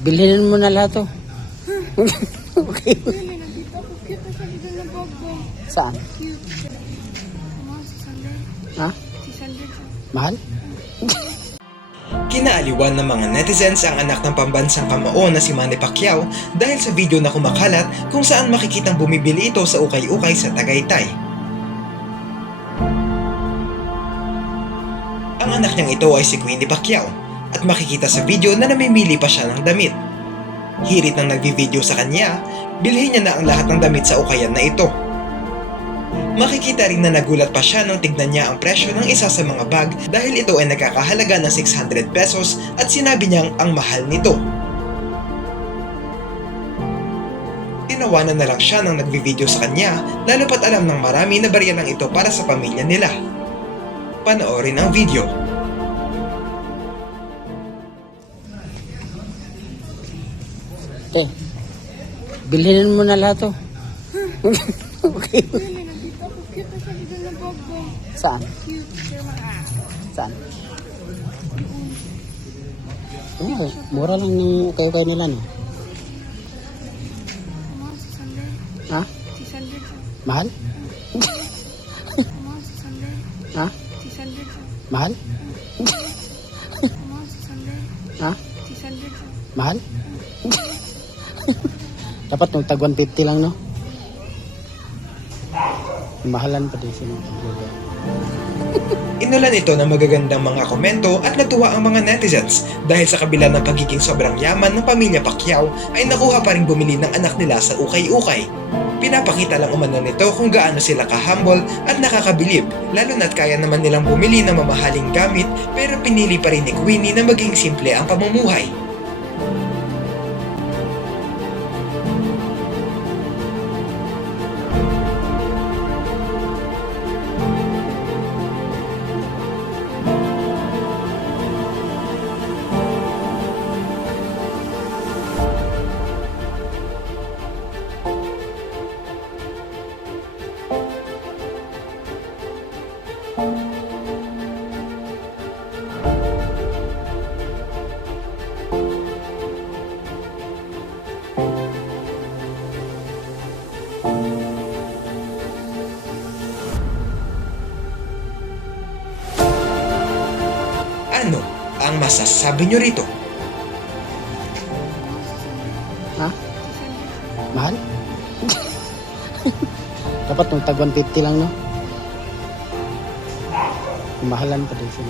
Bilhin mo na lahat to. Okay. Nandito ako. Cute na siya. Dito na bag ko. Saan? Cute. Si Sander. Ha? Si Sander siya. Mahal? Kinaaliwan ng mga netizens ang anak ng pambansang kamao na si Manny Pacquiao dahil sa video na kumakalat kung saan makikitang bumibili ito sa ukay-ukay sa Tagaytay. Ang anak niyang ito ay si Queenie Pacquiao at makikita sa video na namimili pa siya ng damit. Hirit ng nagbi-video sa kanya, bilhin niya na ang lahat ng damit sa ukayan na ito. Makikita rin na nagulat pa siya nang tignan niya ang presyo ng isa sa mga bag dahil ito ay nagkakahalaga ng 600 pesos at sinabi niyang ang mahal nito. Tinawanan na lang siya nang nagbi-video sa kanya lalo pat alam ng marami na barya lang ito para sa pamilya nila. Panoorin ang video. Bilhin mo na lahat to. Okay. Nandito ako. Cute na siya. Dito na bag ko. Saan? Cute. Sir, mga. Saan? Mura lang ng kayo nila, no? Si Sander. Ha? Si Sander siya. Mahal? Si Sander. Ha? Si Sander siya. Mahal? Si Sander. Ha? Si Sander siya. Mahal? Dapat nung tag 150 lang, no? Mahalan pa din siya. Inulan ito ng magagandang mga komento at natuwa ang mga netizens dahil sa kabila ng pagiging sobrang yaman ng pamilya Pacquiao ay nakuha pa rin bumili ng anak nila sa ukay-ukay. Pinapakita lang umano nito kung gaano sila ka-humble at nakakabilib lalo na't kaya naman nilang bumili ng mamahaling gamit pero pinili pa rin ni Queenie na maging simple ang pamumuhay. Ano ang masasabi nyo rito? Ha? Mahal? Dapat nung tag 150 lang, no? Mahalan pa din siya.